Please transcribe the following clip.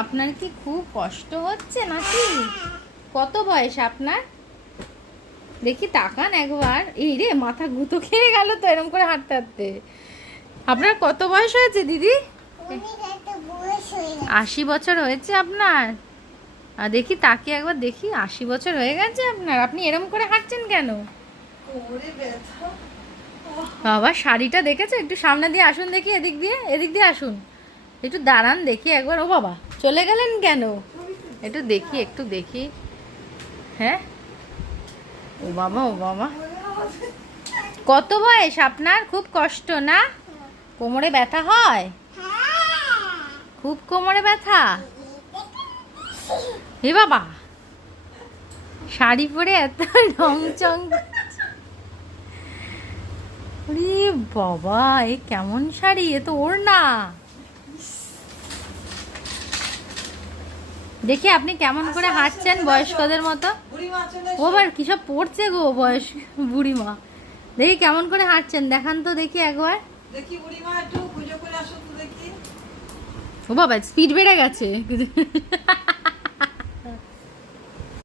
আপনার কি খুব কষ্ট হচ্ছে নাকি? কত বয়স আপনার? দেখি তাকান একবার। এই রে, মাথা গুঁতো খেয়ে গেল তো এরকম করে হাঁটতে হাঁটতে। আপনার কত বয়স হয়েছে দিদি? 80 বছর হয়েছে আপনার? দেখি তাকে একবার দেখি, 80 বছর হয়ে গেছে আপনার। আপনি এরকম করে হাঁটছেন কেন? বাবা, শাড়িটা দেখেছো? একটু সামনে দিয়ে আসুন দেখি, এদিক দিয়ে আসুন। একটু দাঁড়ান দেখি একবার। ও বাবা, চলে গেলেন কেন? একটু দেখি। হ্যাঁ, ও বাবা ও বাবা, কত বয়স আপনার? খুব কষ্ট না? কোমরে ব্যথা হয়? খুব কোমরে ব্যথা? এ বাবা, শাড়ি পরে এত রং চং। আরে বাবা, এ কেমন শাড়ি? এ তো ওড়না। দেখি আপনি কেমন করে হাঁটছেন বয়স্কদের মতো। ও আবার কিসব পড়ছে গো বয়স্ক বুড়িমা। দেখি কেমন করে হাঁটছেন, দেখান তো দেখি একবার। দেখি বুড়িমা, একটু পুজো করে আসো তো দেখি। ও বাবা, স্পিড বেড়ে গেছে।